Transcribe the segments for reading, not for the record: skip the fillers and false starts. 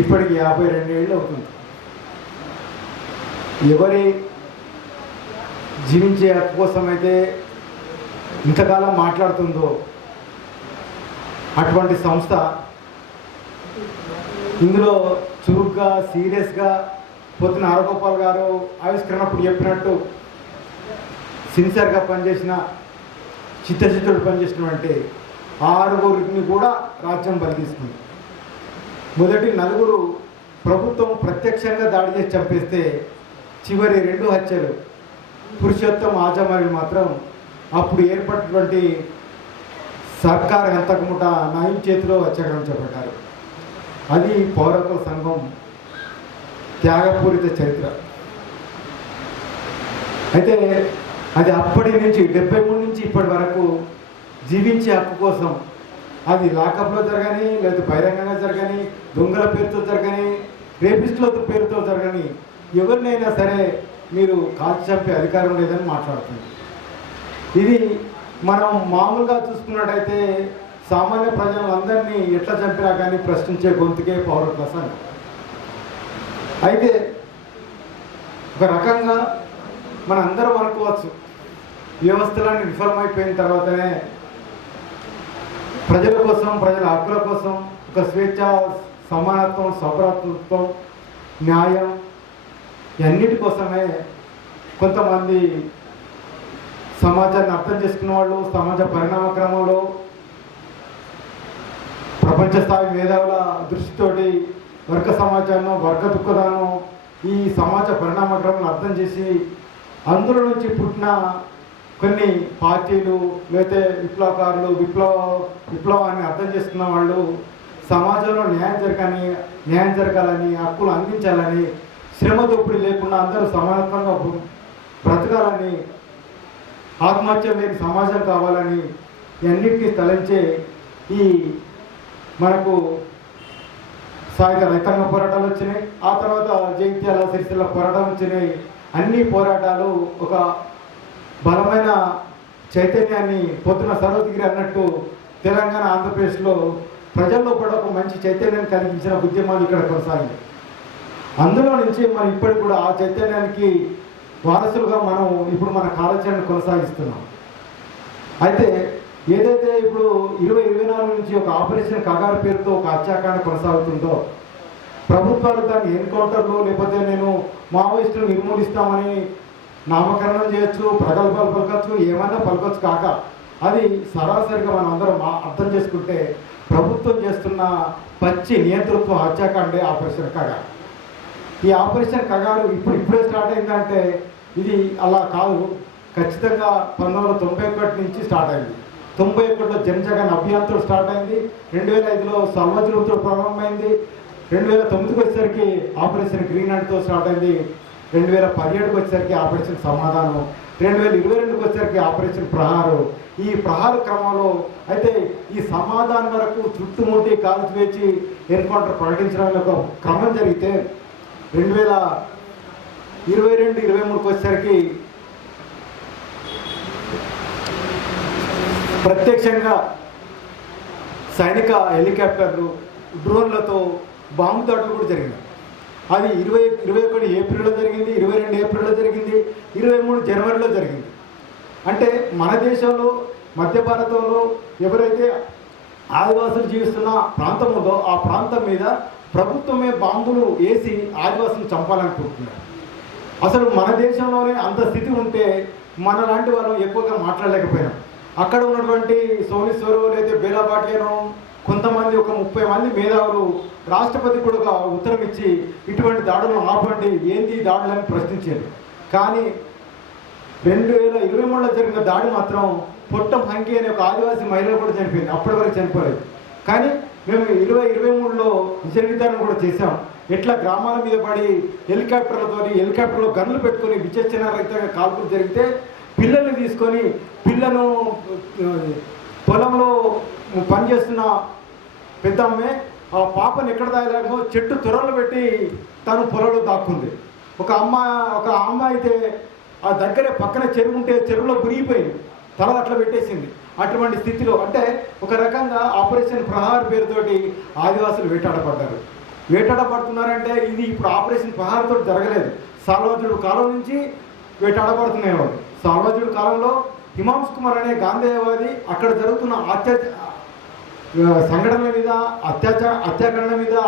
ఇప్పటికి 52 ఏళ్ళు అవుతుంది. ఎవరి జీవించే హక్కు కోసమైతే ఇంతకాలం మాట్లాడుతుందో అటువంటి సంస్థ ఇందులో చురుగ్గా సీరియస్గా పొద్దున హరగోపాల్ గారు ఆవిష్కరణప్పుడు చెప్పినట్టు సిన్సియర్గా పనిచేసిన చిత్తశుద్ధుడు పనిచేసినటువంటి 6గురిని కూడా రాజ్యం బలితీస్తుంది. మొదటి 4 ప్రభుత్వం ప్రత్యక్షంగా దాడి చేసి చంపేస్తే చివరి 2 హత్యలు పురుషోత్తం ఆజామారి మాత్రం అప్పుడు ఏర్పడినటువంటి సర్కార్ హంతకముట నయం చేతిలో వచ్చాడని చెప్పారు. అది పౌరత్వ సంఘం త్యాగపూరిత చరిత్ర. అయితే అది అప్పటి నుంచి 73 నుంచి ఇప్పటి వరకు జీవించే హక్కు కోసం అది లాకప్లో జరగని, లేదా బహిరంగంగా జరగని, దొంగల పేరుతో జరగని, రేపిస్టుల పేరుతో జరగని, ఎవరినైనా సరే మీరు కాల్చి చంపే అధికారం లేదని మాట్లాడుతుంది. ఇది మనం మామూలుగా చూసుకున్నట్టయితే సామాన్య ప్రజలందరినీ ఎట్లా చంపినా కానీ ప్రశ్నించే గొంతుకే పౌరత్వ సంఘం. అయితే ఒక రకంగా మన అందరం అనుకోవచ్చు, వ్యవస్థలన్నీ విఫలమైపోయిన తర్వాతనే ప్రజల కోసం, ప్రజల హక్కుల కోసం ఒక స్వేచ్ఛ, సమానత్వం, సౌభ్రాతృత్వం, న్యాయం ఇవన్నిటి కోసమే కొంతమంది సమాజాన్ని అర్థం చేసుకున్న వాళ్ళు, సమాజ పరిణామ క్రమంలో ప్రపంచ స్థాయి మేధావుల దృష్టితోటి వర్గ సమాజాన్ని, వర్గ దుఃఖదానం, ఈ సమాజ పరిణామ క్రమం అర్థం చేసి అందులో నుంచి పుట్టిన కొన్ని పార్టీలు లేకపోతే విప్లవకారులు విప్లవాన్ని అర్థం చేసుకున్న వాళ్ళు సమాజంలో న్యాయం జరగాలని, హక్కులు అందించాలని, శ్రమ దోపిడీ లేకుండా అందరూ సమానత్వంగా బ్రతకాలని, ఆత్మహత్య లేని సమాజం కావాలని ఇవన్నిటినీ తలంచే ఈ మనకు సాయుధ రైతాంగ పోరాటాలు వచ్చినాయి. ఆ తర్వాత జగిత్యాల, సిరిసిల్ల పోరాటాలు వచ్చినాయి. అన్ని పోరాటాలు ఒక బలమైన చైతన్యాన్ని పొద్దున సరోజిగిరి అన్నట్టు తెలంగాణ, ఆంధ్రప్రదేశ్లో ప్రజల్లో కూడా ఒక మంచి చైతన్యాన్ని కలిగించిన ఉద్యమాలు ఇక్కడ కొనసాగింది. అందులో నుంచి మనం ఇప్పటికి కూడా ఆ చైతన్యానికి వారసులుగా మనం ఇప్పుడు మన కార్యాచరణ కొనసాగిస్తున్నాం. అయితే ఏదైతే ఇప్పుడు 2024 నుంచి ఒక ఆపరేషన్ కగారు పేరుతో ఒక హత్యాకాండ కొనసాగుతుందో, ప్రభుత్వాలు దాన్ని ఎన్కౌంటర్లు లేకపోతే నేను మావోయిస్టులు నిర్మూలిస్తామని నామకరణం చేయొచ్చు, ప్రగల్భాలు పలకచ్చు, ఏమైనా పలకొచ్చు. కాక అది సరాసరిగా మనం అందరం అర్థం చేసుకుంటే ప్రభుత్వం చేస్తున్న పచ్చి నియంతృత్వ హత్యాకాండే ఆపరేషన్ కగారు. ఈ ఆపరేషన్ కగారు ఇప్పుడే స్టార్ట్ అయిందంటే ఇది అలా కాదు. ఖచ్చితంగా 1991 నుంచి స్టార్ట్ అయింది. 91లో జనజగన్ అభియాన్తో స్టార్ట్ అయింది. 2005లో సర్వజనంతో ప్రారంభమైంది. 2009కి వచ్చేసరికి ఆపరేషన్ గ్రీన్ హ్యాండ్తో స్టార్ట్ అయింది. 2017కి వచ్చేసరికి ఆపరేషన్ సమాధానం, 2022కి వచ్చేసరికి ఆపరేషన్ ప్రహారు. ఈ ప్రహార క్రమంలో అయితే ఈ సమాధానం వరకు చుట్టుముట్టి కాల్చి వేచి ఎన్కౌంటర్ ప్రకటించడానికి ఒక క్రమం జరిగితే 2022-23కి వచ్చేసరికి ప్రత్యక్షంగా సైనిక హెలికాప్టర్లు, డ్రోన్లతో బాంబు దాడులు కూడా జరిగినాయి. అది 21 ఏప్రిల్లో జరిగింది, 22 ఏప్రిల్లో జరిగింది, 23 జనవరిలో జరిగింది. అంటే మన దేశంలో, మధ్య భారతంలో ఎవరైతే ఆదివాసులు జీవిస్తున్న ప్రాంతం ఉందో ఆ ప్రాంతం మీద ప్రభుత్వమే బాంబులు వేసి ఆదివాసులు చంపాలనుకుంటున్నారు. అసలు మన దేశంలోనే అంత స్థితి ఉంటే మనలాంటి వాళ్ళు ఎక్కువగా మాట్లాడలేకపోయినాం. అక్కడ ఉన్నటువంటి సోమేశ్వరు లేదా బేలాబాట్లేనో కొంతమంది ఒక 30 మంది మేధావులు రాష్ట్రపతి కూడా ఒక ఉత్తరం ఇచ్చి ఇటువంటి దాడులను ఆపండి, ఏంది దాడులని ప్రశ్నించారు. కానీ 2023లో జరిగిన దాడి మాత్రం పొట్టం హంకి అనే ఒక ఆదివాసీ మహిళ కూడా చనిపోయింది. అప్పటి వరకు చనిపోలేదు. కానీ మేము 2023లో నిజ నిర్ధారణ కూడా చేశాం. ఎట్లా గ్రామాల మీద పడి హెలికాప్టర్లో గన్నులు పెట్టుకొని విచక్షణ రహితంగా కాల్పులు జరిగితే పిల్లల్ని తీసుకొని పిల్లను పొలంలో పనిచేస్తున్న పెద్దమ్మే ఆ పాపను ఎక్కడ దాదాపు చెట్టు త్వరలు పెట్టి తను పొలంలో దాక్కుంది. ఒక అమ్మాయి అయితే ఆ దగ్గరే పక్కన చెరువు ఉంటే చెరువులో గురిగిపోయింది, తల అట్లా పెట్టేసింది. అటువంటి స్థితిలో అంటే ఒక రకంగా ఆపరేషన్ ప్రహార్ పేరుతోటి ఆదివాసులు వేటాడపడ్డారు. వేటాడబడుతున్నారంటే ఇది ఇప్పుడు ఆపరేషన్ ప్రహారతో జరగలేదు. సాల్వాజుడు కాలం నుంచి వేటాడబడుతున్నాయి వాడు. సాల్వాజుడు కాలంలో హిమాంశు కుమార్ అనే గాంధేయవాది అక్కడ జరుగుతున్న సంఘటనల మీద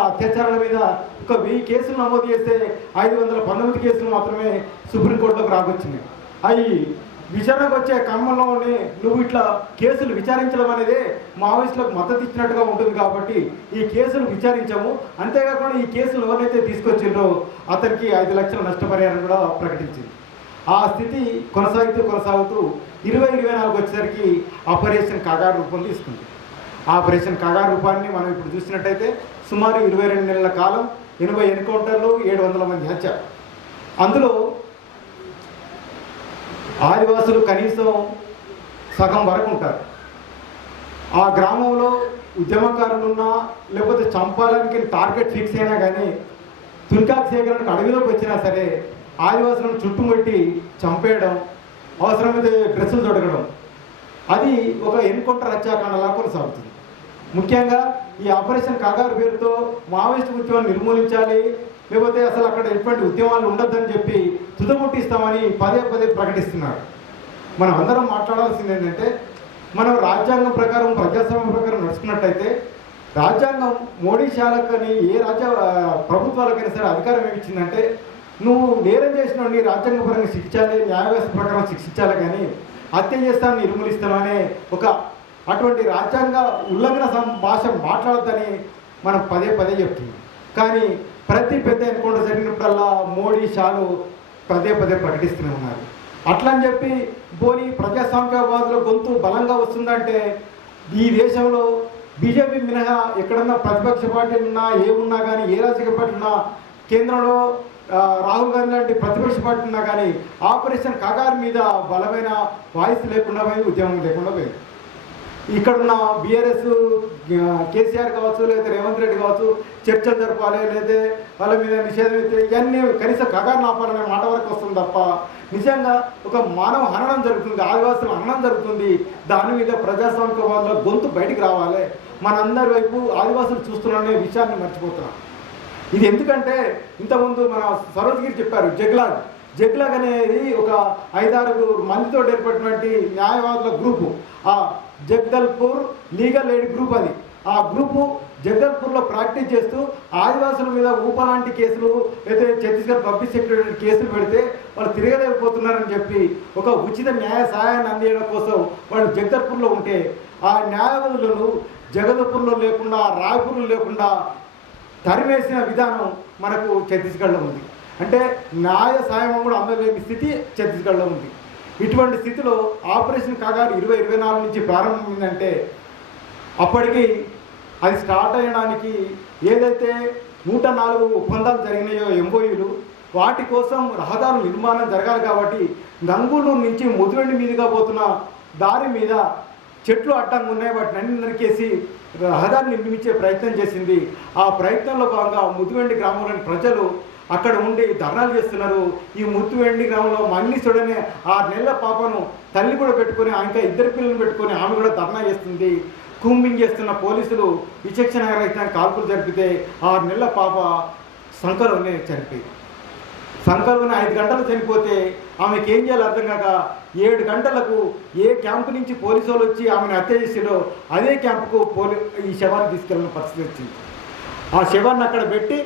అత్యాచారాల మీద ఒక 1000 కేసులు నమోదు చేస్తే 519 కేసులు మాత్రమే సుప్రీంకోర్టులోకి రాకొచ్చినాయి. అవి విచారణకు వచ్చే క్రమంలోనే నువ్వు ఇట్లా కేసులు విచారించడం అనేది మావోయిస్టులకు మద్దతు ఇచ్చినట్టుగా ఉంటుంది కాబట్టి ఈ కేసులు విచారించము. అంతేకాకుండా ఈ కేసులు ఎవరైతే తీసుకొచ్చిండ్రో అతనికి 5 లక్షల నష్టపరిహారం కూడా ప్రకటించింది. ఆ స్థితి కొనసాగుతూ 2024 వచ్చేసరికి ఆపరేషన్ కాగారు రూపం తీసుకుంది. ఆపరేషన్ కాగారు రూపాన్ని మనం ఇప్పుడు చూసినట్టయితే సుమారు 22 నెలల కాలం 80 ఎన్కౌంటర్లు 700 మంది హత్య. అందులో ఆదివాసులు కనీసం సగం వరకు ఉంటారు. ఆ గ్రామంలో ఉద్యమకారులున్నా లేకపోతే చంపాలని టార్గెట్ ఫిక్స్ అయినా కానీ తునికాకు సేకరణకు అడవిలోకి వచ్చినా సరే ఆదివాసులను చుట్టుముట్టి చంపేయడం, అవసరమైతే డ్రెస్సులు తొడగడం, అది ఒక ఎన్కౌంటర్ హత్యాకాండలా కొనసాగుతుంది. ముఖ్యంగా ఈ ఆపరేషన్ కాగారు పేరుతో మావోయిస్టు ఉద్యమాన్ని నిర్మూలించాలి, లేకపోతే అసలు అక్కడ ఎటువంటి ఉద్యమాలు ఉండొద్దని చెప్పి తుదముట్టిస్తామని పదే ప్రకటిస్తున్నారు. మనం అందరం మాట్లాడాల్సింది ఏంటంటే, మనం రాజ్యాంగం ప్రకారం ప్రజాస్వామ్యం ప్రకారం నడుచుకున్నట్టయితే రాజ్యాంగం మోడీ శాఖని ఏ ప్రభుత్వాలకైనా సరే అధికారం ఏమిచ్చిందంటే నువ్వు నేరం చేసిన నీ రాజ్యాంగపరంగా శిక్షించాలి, న్యాయ వ్యవస్థ ప్రకారం శిక్షించాలి, కానీ హత్య చేస్తాను నిర్మూలిస్తాను అనే ఒక అటువంటి రాజ్యాంగ ఉల్లంఘన భాష మాట్లాడద్దని మనం పదే చెప్తుంది. కానీ ప్రతి పెద్ద ఎన్కౌంటర్ జరిగినప్పుడల్లా మోడీ షాలు పదే ప్రకటిస్తూనే ఉన్నారు. అట్లా అని చెప్పి పోనీ ప్రజాస్వామ్యవాదుల గొంతు బలంగా వస్తుందంటే ఈ దేశంలో బీజేపీ మినహా ఎక్కడన్నా ప్రతిపక్ష పార్టీలు ఉన్నా ఏమున్నా కానీ ఏ రాజకీయ పార్టీ ఉన్నా కేంద్రంలో రాహుల్ గాంధీ లాంటి ప్రతిపక్ష పార్టీ ఉన్నా కానీ ఆపరేషన్ కాగారు మీద బలమైన వాయిస్ లేకుండా పోయింది, ఉద్యమం లేకుండా పోయింది. ఇక్కడున్న బీఆర్ఎస్ కేసీఆర్ కావచ్చు, లేదా రేవంత్ రెడ్డి కావచ్చు చర్చలు జరపాలి, లేదా వాళ్ళ మీద నిషేధం అయితే ఇవన్నీ కనీసం కాగారు ఆపాలనే మాట వరకు వస్తుంది తప్ప నిజంగా ఒక మానవ హననం జరుగుతుంది, ఆదివాసుల హననం జరుగుతుంది. దాని మీద ప్రజాస్వామికవాదుల గొంతు బయటికి రావాలి. మనందరి వైపు ఆదివాసులు చూస్తున్నారనే విషయాన్ని మర్చిపోతున్నాం. ఇది ఎందుకంటే ఇంతకుముందు మన సరోజ్గిరి చెప్పారు, జగ్లాగ్ అనేది ఒక 5-6 మందితో ఏర్పడినటువంటి న్యాయవాదుల గ్రూపు. ఆ జగదల్పూర్ లీగల్ ఎయిడ్ గ్రూప్ అది. ఆ గ్రూపు జగదల్పూర్లో ప్రాక్టీస్ చేస్తూ ఆదివాసుల మీద ఊపలాంటి కేసులు అయితే ఛత్తీస్గఢ్ పబ్లిక్ సెక్రటరీ కేసులు పెడితే వాళ్ళు తిరగలేకపోతున్నారని చెప్పి ఒక ఉచిత న్యాయ సహాయాన్ని అందించడం కోసం వాళ్ళు జగదల్పూర్లో ఉంటే ఆ న్యాయవాదులను జగదల్పూర్లో లేకుండా రాయ్పూర్లో లేకుండా తరిమేసిన విధానం మనకు ఛత్తీస్గఢ్లో ఉంది. అంటే న్యాయ సాయం కూడా అందలేని స్థితి ఛత్తీస్గఢ్లో ఉంది. ఇటువంటి స్థితిలో ఆపరేషన్ కాగారు 2024 నుంచి ప్రారంభమైందంటే అప్పటికి అది స్టార్ట్ అయ్యడానికి ఏదైతే 104 ఒప్పందాలు జరిగినాయో ఎంఓయూలు, వాటి కోసం రహదారుల నిర్మాణం జరగాలి కాబట్టి గంగూలూరు నుంచి ముదివెండి మీదుగా పోతున్న దారి మీద చెట్లు అడ్డంగా ఉన్నాయి, వాటిని అన్ని నరికేసి రహదారిని నిర్మించే ప్రయత్నం చేసింది. ఆ ప్రయత్నంలో భాగంగా ముదివెండి గ్రామంలోని ప్రజలు అక్కడ ఉండి ధర్నాలు చేస్తున్నారు. ఈ ముత్తువెండి గ్రామంలో మల్లీసుడనే 6 నెలల పాపను తల్లి కూడా పెట్టుకొని ఇంకా 2 పిల్లలను పెట్టుకొని ఆమె కూడా ధర్నా చేస్తుంది. కూంబింగ్ చేస్తున్న పోలీసులు విచక్షణ రహితంగా కాల్పులు జరిపితే 6 నెలల పాప సంకలోనే చనిపోయింది. సంకలోనే 5 గంటలు చనిపోతే ఆమెకి ఏం చేయాలో అర్థం కాక 7 గంటలకు ఏ క్యాంపు నుంచి పోలీసు వాళ్ళు వచ్చి ఆమెను హత్య చేసిండో అదే క్యాంపుకు ఈ శవాన్ని తీసుకెళ్ళిన పరిస్థితి వచ్చింది. ఆ శవాన్ని అక్కడ పెట్టి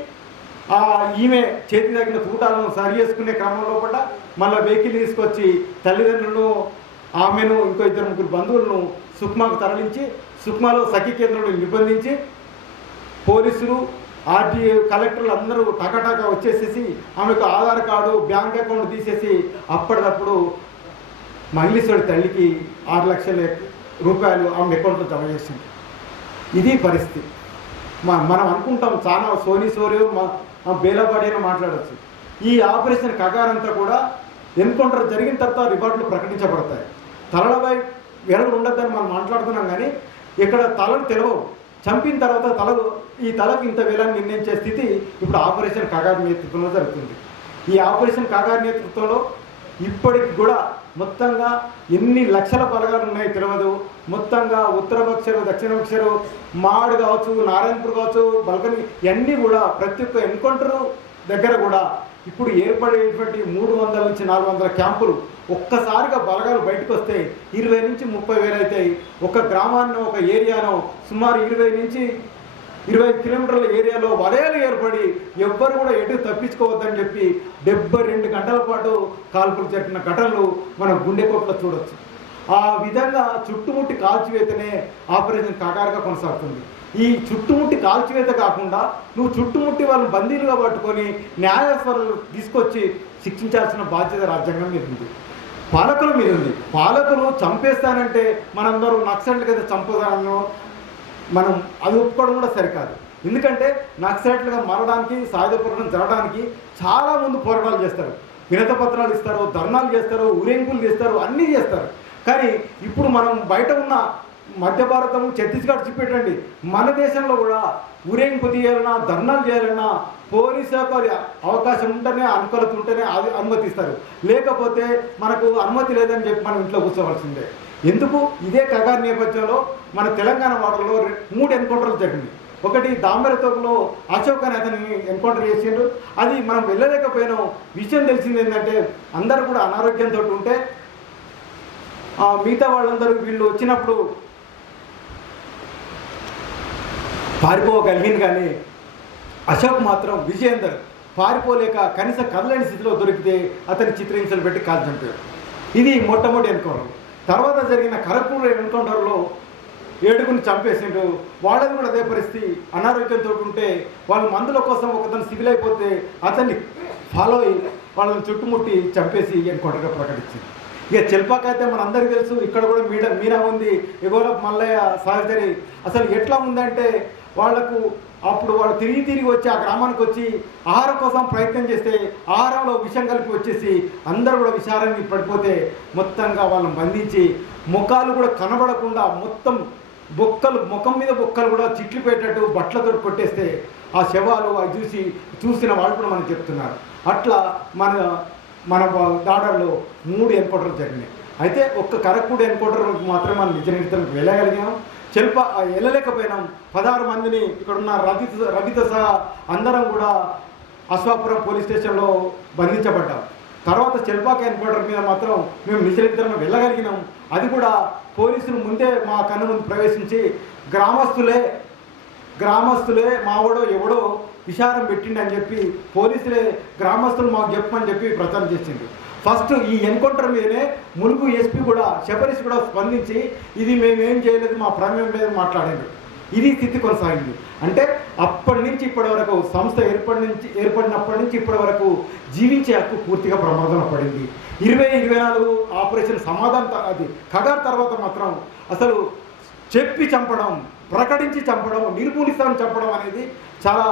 ఈమె చేతి తగిన తూటాలను సరి చేసుకునే క్రమంలో కూడా మళ్ళీ వెహికల్ తీసుకొచ్చి తల్లిదండ్రులను ఆమెను ఇంకో 2-3 బంధువులను సుక్మాకు తరలించి సుక్మాలో సఖీ కేంద్రంలో నిర్బంధించి పోలీసులు ఆర్టీఏ కలెక్టర్లు అందరూ టకాటకా వచ్చేసేసి ఆమెకు ఆధార్ కార్డు బ్యాంక్ అకౌంట్ తీసేసి అప్పటికప్పుడు మహిళీశ్వరి తల్లికి 6 లక్షల రూపాయలు ఆమె అకౌంట్లో జమ చేసింది. ఇది పరిస్థితి. మనం అనుకుంటాం చాలా సోరీ బేలబాడీ అని మాట్లాడచ్చు. ఈ ఆపరేషన్ కగారంతా కూడా ఎన్కౌంటర్ జరిగిన తర్వాత రికార్డులు ప్రకటించబడతాయి. తలలపై వెరలు ఉండద్దని మనం మాట్లాడుతున్నాం, కానీ ఇక్కడ తలను తెలవవు. చంపిన తర్వాత ఈ తలకు ఇంత వేలని నిర్ణయించే స్థితి ఇప్పుడు ఆపరేషన్ కాగారు నేతృత్వంలో జరుగుతుంది. ఈ ఆపరేషన్ కాగారు నేతృత్వంలో ఇప్పటికి కూడా మొత్తంగా ఎన్ని లక్షల బలగాలు ఉన్నాయో తెలియదు. మొత్తంగా ఉత్తర పక్షరు, దక్షిణ పక్షరు, మాడు కావచ్చు, నారాయణపూర్ కావచ్చు, బల్కని ఇవన్నీ కూడా ప్రతి ఒక్క ఎన్కౌంటరు దగ్గర కూడా ఇప్పుడు ఏర్పడేటువంటి 300 నుంచి 400 క్యాంపులు ఒక్కసారిగా బలగాలు బయటకు వస్తే 20 నుంచి 30 వేలు అవుతాయి. ఒక గ్రామాన్నో ఒక ఏరియానో సుమారు 20 నుంచి 25 కిలోమీటర్ల ఏరియాలో వలయాలు ఏర్పడి ఎవ్వరు కూడా ఎటు తప్పించుకోవద్దని చెప్పి 72 గంటల పాటు కాల్పులు జరిపిన ఘటనలు మనం గుండెకోటలో చూడొచ్చు. ఆ విధంగా చుట్టుముట్టి కాల్చివేతనే ఆపరేషన్ కాకారుగా కొనసాగుతుంది. ఈ చుట్టుముట్టి కాల్చివేత కాకుండా నువ్వు చుట్టుముట్టి వాళ్ళని బందీలుగా పట్టుకొని న్యాయస్థానాలు తీసుకొచ్చి శిక్షించాల్సిన బాధ్యత రాజ్యాంగం మీద ఉంది, పాలకుల మీద ఉంది. పాలకులు చంపేస్తానంటే మనందరూ నక్సలైట్లుగా చంపుతానో మనం అది ఒప్పుకోవడం కూడా సరికాదు. ఎందుకంటే నక్సలైట్లుగా మారడానికి, సాయుధపూర్ణం జరగడానికి చాలా ముందు పోరాటాలు చేస్తారు, వినత పత్రాలు ఇస్తారు, ధర్నాలు చేస్తారు, ఊరేగింపులు చేస్తారు, అన్నీ చేస్తారు. కానీ ఇప్పుడు మనం బయట ఉన్న మధ్య భారతం, ఛత్తీస్గఢ్ చూపెట్టండి, మన దేశంలో కూడా ఊరేగింపు తీయాలన్నా, ధర్నాలు చేయాలన్నా పోలీసు అవకాశం ఉంటేనే, అనుకూలత ఉంటేనే అది అనుమతిస్తారు. లేకపోతే మనకు అనుమతి లేదని చెప్పి మనం ఇంట్లో కూర్చోవలసిందే. ఎందుకు? ఇదే కగారు నేపథ్యంలో మన తెలంగాణ వాడలో 3 ఎన్కౌంటర్లు జరిగింది. ఒకటి దామెరతోపులో అశోక్ అనే అతన్ని ఎన్కౌంటర్ చేసిండ్రు. అది మనం వెళ్ళలేకపోయినాం. విషయం తెలిసింది ఏంటంటే అందరూ కూడా అనారోగ్యంతో ఉంటే మిగతా వాళ్ళందరూ వీళ్ళు వచ్చినప్పుడు పారిపోగలిగింది. కానీ అశోక్ మాత్రం విజయేందర్ పారిపోలేక కనీస కదలేని స్థితిలో దొరికితే అతని చిత్రహింసలు పెట్టి కాల్ చంపారు. ఇది మొట్టమొదటి ఎన్కౌంటర్. తర్వాత జరిగిన ఖరగ్పూర్ ఎన్కౌంటర్లో 7గురిని చంపేసిండ్రు. వాళ్ళని కూడా అదే పరిస్థితి, అనారోగ్యంతో ఉంటే వాళ్ళు మందుల కోసం ఒకతను సివిల్ అయిపోతే అతన్ని ఫాలో అయ్యి వాళ్ళని చుట్టుముట్టి చంపేసి ఎన్కౌంటర్గా ప్రకటించింది. ఇక చెల్పాకైతే మనందరికీ తెలుసు, ఇక్కడ కూడా మీరా ఉంది, ఎగోల మల్లయ్య సహచరి. అసలు ఎట్లా ఉందంటే వాళ్లకు అప్పుడు వాళ్ళు తిరిగి వచ్చి ఆ గ్రామానికి వచ్చి ఆహారం కోసం ప్రయత్నం చేస్తే ఆహారంలో విషం కలిపి వచ్చేసి అందరూ కూడా విషారాన్ని పడిపోతే మొత్తంగా వాళ్ళని బంధించి ముఖాలు కూడా కనబడకుండా మొత్తం బొక్కలు, ముఖం మీద బొక్కలు కూడా చిట్లు పెట్టేట్టు బట్టలతో కొట్టేస్తే ఆ శవాలు అవి చూసిన వాళ్ళు కూడా మనకు చెప్తున్నారు. అట్లా మన దాడల్లో 3 ఎన్కౌంటర్లు జరిగినాయి. అయితే ఒక్క ఖరగ్పూర్ ఎన్కౌంటర్ మాత్రమే మనం నిజ నిర్ధారణకు వెళ్ళగలిగాం. వెళ్ళలేకపోయినాం. 16 మందిని ఇక్కడున్న రవితో సహా అందరం కూడా అశ్వాపురం పోలీస్ స్టేషన్లో బంధించబడ్డాం. తర్వాత చెల్పాక ఎన్కౌంటర్ మీద మాత్రం మేము నిజ నిర్ధారణ వెళ్ళగలిగినాం. అది కూడా పోలీసులు ముందే మా కన్ను ముందు ప్రవేశించి గ్రామస్తులే మావాడో ఎవడో విషారం పెట్టిండి చెప్పి పోలీసులే గ్రామస్తులు మాకు చెప్పమని చెప్పి ప్రచారం చేసింది. ఫస్ట్ ఈ ఎన్కౌంటర్ మీదనే ములుగు ఎస్పీ కూడా, శబరీష్ కూడా స్పందించి ఇది మేమేం చేయలేదు, మా ప్రమేయం లేదు మాట్లాడింది. ఇది స్థితి కొనసాగింది. అంటే అప్పటి నుంచి ఇప్పటి వరకు సంస్థ ఏర్పడినప్పటి నుంచి ఇప్పటి వరకు జీవించే హక్కు పూర్తిగా ప్రమాదంలో పడింది. 2024 ఆపరేషన్ సమాధానం అది కగార్ తర్వాత మాత్రం అసలు చెప్పి చంపడం, ప్రకటించి చంపడం, నిర్మూలిస్తామని చంపడం అనేది చాలా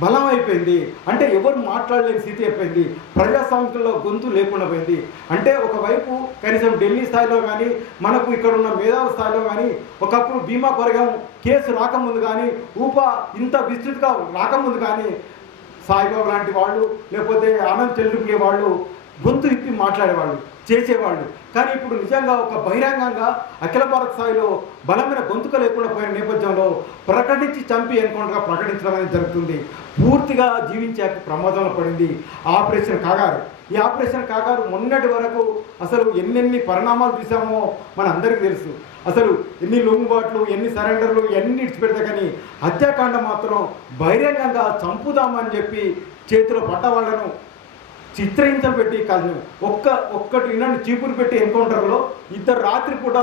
బలం అయిపోయింది. అంటే ఎవరు మాట్లాడలేని స్థితి అయిపోయింది. ప్రజాస్వామ్యంలో గొంతు లేకుండా పోయింది. అంటే ఒకవైపు కనీసం ఢిల్లీ స్థాయిలో కానీ, మనకు ఇక్కడ ఉన్న మేధావుల స్థాయిలో కానీ, ఒకప్పుడు భీమా కొరగం కేసు రాకముందు కానీ, ఇంత విస్తృతిగా రాకముందు కానీ సాయిబాబు లాంటి వాళ్ళు, లేకపోతే ఆనంద్ చెల్లుకునే వాళ్ళు గొంతు ఇప్పి మాట్లాడేవాళ్ళు, చేసేవాళ్ళు. కానీ ఇప్పుడు నిజంగా ఒక బహిరంగంగా అఖిల భారత స్థాయిలో బలమైన గొంతుక లేకుండా పోయిన నేపథ్యంలో ప్రకటించి చంపి ఎన్కౌంటర్గా ప్రకటించడం అనేది జరుగుతుంది. పూర్తిగా జీవించాక ప్రమాదంలో పడింది ఆపరేషన్ కాగారు. ఈ ఆపరేషన్ కాగారు మొన్నటి వరకు అసలు ఎన్నెన్ని పరిణామాలు చూసామో మన అందరికీ తెలుసు. అసలు ఎన్ని లొంగుబాట్లు, ఎన్ని సరెండర్లు, ఎన్ని ఇడిచిపెడతా కానీ హత్యాకాండ మాత్రం బహిరంగంగా చంపుదామని చెప్పి చేతిలో పడ్డ వాళ్ళను చిత్రహింసలు పెట్టి కాదు. ఒక్కటి వినండి, చీపురు పెట్టి ఎన్కౌంటర్లో 2 రాత్రి పూట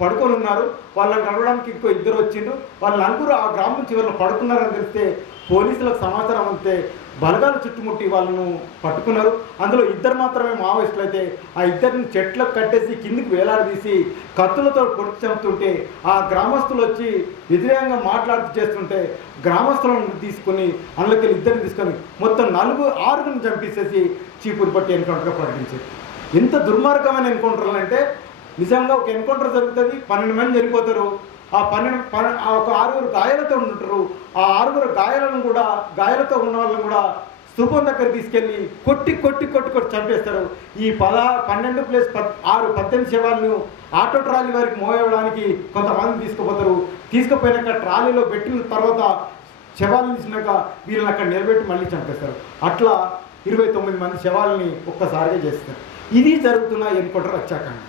పడుకొని ఉన్నారు. వాళ్ళని కలవడానికి ఇంకో 2 వచ్చిండ్రు. వాళ్ళ నలుగురు ఆ గ్రామం చివరిలో పడుకున్నారని తెలిస్తే పోలీసులకు సమాచారం అంతే బలగాలు చుట్టుముట్టి వాళ్ళను పట్టుకున్నారు. అందులో 2 మాత్రమే మావోయిస్టులు అయితే ఆ 2ని చెట్లకు కట్టేసి కిందికి వేలాడదీసి కత్తులతో పొడిచి చంపుతుంటే ఆ గ్రామస్తులు వచ్చి వ్యతిరేకంగా మాట్లాడుతూ చేస్తుంటే గ్రామస్తులను తీసుకొని అందులోకి 2ని తీసుకొని మొత్తం 6గురిని చంపేసేసి చీపురు పట్టి ఎన్కౌంటర్గా ప్రకటించారు. ఎంత దుర్మార్గమైన ఎన్కౌంటర్లు అంటే నిజంగా ఒక ఎన్కౌంటర్ జరుగుతుంది, 12 మంది చనిపోతారు. ఆ 6 గాయాలతో ఉంటారు. ఆ 6 గాయాలతో ఉన్న వాళ్ళని కూడా స్థూపం దగ్గర తీసుకెళ్ళి కొట్టి కొట్టి కొట్టి కొట్టి చంపేస్తారు. ఈ 12+6 18 శవాలను ఆటో ట్రాలీ వారికి మోయడానికి కొంతమంది తీసుకుపోతారు. తీసుకుపోయినాక ట్రాలీలో పెట్టిన తర్వాత శవాలను తీసినాక వీళ్ళని అక్కడ నిలబెట్టి మళ్ళీ చంపేస్తారు. అట్లా 29 మంది శవాలని ఒక్కసారిగా చేస్తారు. ఇది జరుగుతున్న ఎన్కౌంటర్ హత్యాకాండ.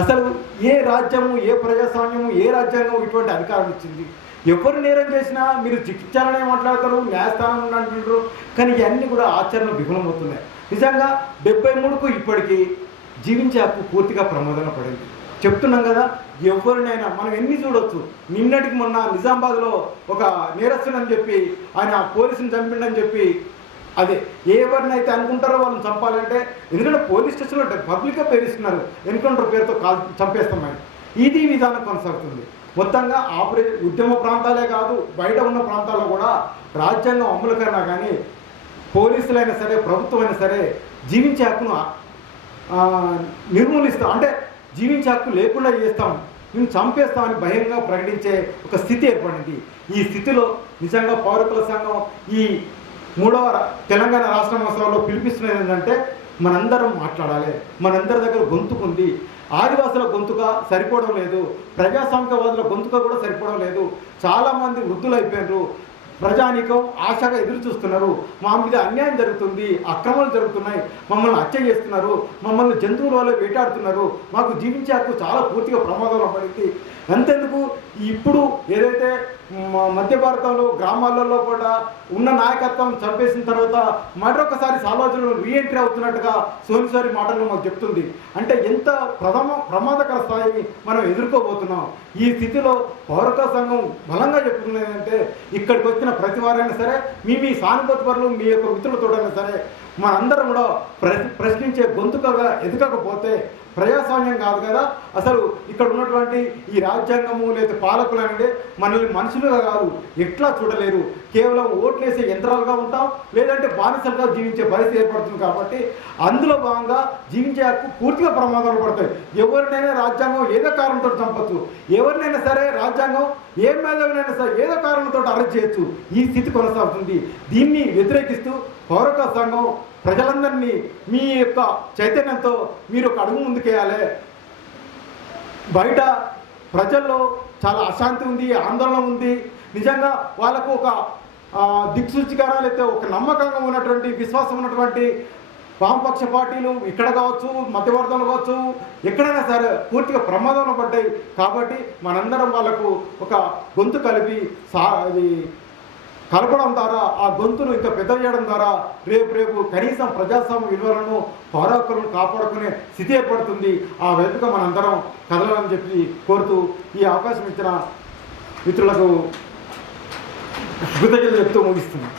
అసలు ఏ రాజ్యము, ఏ ప్రజాస్వామ్యము, ఏ రాజ్యాంగం ఇటువంటి అధికారం ఇచ్చింది? ఎవరు నేరం చేసినా మీరు శిక్షించాలనే మాట్లాడతారు, న్యాయస్థానం అంటున్నారు, కానీ ఇవన్నీ కూడా ఆచరణ విఫలమవుతున్నాయి. నిజంగా 73కు ఇప్పటికీ జీవించే హక్కు పూర్తిగా ప్రమాదంలో పడింది. చెప్తున్నాం కదా, ఎవరినైనా మనం ఎన్ని చూడొచ్చు. నిన్నటికి మొన్న నిజామాబాద్లో ఒక నేరస్తుడని చెప్పి ఆయన పోలీసుని చంపిండని చెప్పి అదే ఎవరినైతే అనుకుంటారో వాళ్ళని చంపాలంటే, ఎందుకంటే పోలీస్ స్టేషన్లో పబ్లిక్గా పేరుస్తున్నారు, ఎన్కౌంటర్ పేరుతో చంపేస్తామని. ఇది విధానం కొనసాగుతుంది. మొత్తంగా ఉద్యమ ప్రాంతాలే కాదు, బయట ఉన్న ప్రాంతాల్లో కూడా రాజ్యాంగం అమలుకరణ కానీ పోలీసులైనా సరే, ప్రభుత్వం అయినా సరే జీవించే హక్కును నిర్మూలిస్తాం, అంటే జీవించే హక్కు లేకుండా చేస్తాం, మేము చంపేస్తామని భయంగా ప్రకటించే ఒక స్థితి ఏర్పడింది. ఈ స్థితిలో నిజంగా పౌరకుల సంఘం ఈ 3వ తెలంగాణ రాష్ట్ర మహోత్సవంలో పిలిపిస్తున్నది ఏంటంటే, మనందరం మాట్లాడాలి, మనందరి దగ్గర గొంతుకుంది. ఆదివాసుల గొంతుగా సరిపోవడం లేదు, ప్రజాస్వామికవాదుల గొంతుగా కూడా సరిపోవడం లేదు. చాలామంది వృద్ధులు అయిపోయినారు, ప్రజానీకం ఆశగా ఎదురు చూస్తున్నారు. మా మీద అన్యాయం జరుగుతుంది, అక్రమాలు జరుగుతున్నాయి, మమ్మల్ని హత్య చేస్తున్నారు, మమ్మల్ని జంతువుల వల్ల వేటాడుతున్నారు, మాకు జీవించే హక్కు చాలా పూర్తిగా ప్రమాదంలో పడింది. అంతెందుకు, ఇప్పుడు ఏదైతే మధ్య భారతంలో గ్రామాలలో కూడా ఉన్న నాయకత్వం చంపేసిన తర్వాత మరొకసారి సామాజికంలో రీఎంట్రీ అవుతున్నట్టుగా సోనిసారి మాటలు మాకు చెప్తుంది. అంటే ఎంత ప్రమాదకర స్థాయిని మనం ఎదుర్కోబోతున్నాం. ఈ స్థితిలో పౌరక సంఘం బలంగా చెప్తున్నది ఏంటంటే, ఇక్కడికి వచ్చిన ప్రతి వారైనా సరే, మీ సానుభూతి పరులు, మీ యొక్క మిత్రులతోటైనా సరే, మనందరం కూడా ప్రశ్నించే గొంతుకగా ఎదగకపోతే ప్రజాస్వామ్యం కాదు కదా. అసలు ఇక్కడ ఉన్నటువంటి ఈ రాజ్యాంగము లేదా పాలకులు అంటే మనల్ని మనుషులుగా కాదు, ఎట్లా చూడలేరు, కేవలం ఓట్లేసే యంత్రాలుగా ఉంటాం, లేదంటే బానిసలుగా జీవించే పరిస్థితి ఏర్పడుతుంది. కాబట్టి అందులో భాగంగా జీవించే హక్కు పూర్తిగా ప్రమాదాలు పడతాయి. ఎవరినైనా రాజ్యాంగం ఏదో కారణంతో చంపచ్చు, ఎవరినైనా సరే రాజ్యాంగం ఏ మేధావినైనా సరే ఏదో కారణంతో అరెస్ట్ చేయొచ్చు. ఈ స్థితి కొనసాగుతుంది. దీన్ని వ్యతిరేకిస్తూ పౌరక సంఘం ప్రజలందరినీ మీ యొక్క చైతన్యంతో మీరు ఒక అడుగు ముందుకేయాలి. బయట ప్రజల్లో చాలా అశాంతి ఉంది, ఆందోళన ఉంది. నిజంగా వాళ్ళకు ఒక దిక్సూచికరా లేకపోతే ఒక నమ్మకంగా ఉన్నటువంటి, విశ్వాసం ఉన్నటువంటి వామపక్ష పార్టీలు ఇక్కడ కావచ్చు, మధ్యవర్గంలో కావచ్చు, ఎక్కడైనా సరే పూర్తిగా ప్రమాదంలో పడ్డాయి. కాబట్టి మనందరం వాళ్ళకు ఒక గొంతు కలిపి కలపడం ద్వారా, ఆ గొంతును ఇంకా పెద్ద చేయడం ద్వారా రేపు కనీసం ప్రజాస్వామ్య విలువలను, పౌరకులను కాపాడుకునే స్థితి ఏర్పడుతుంది. ఆ వైపుగా మనందరం కదలాలని చెప్పి కోరుతూ ఈ అవకాశం ఇచ్చిన మిత్రులకు కృతజ్ఞతలు చెప్తూ ముగిస్తున్నాం.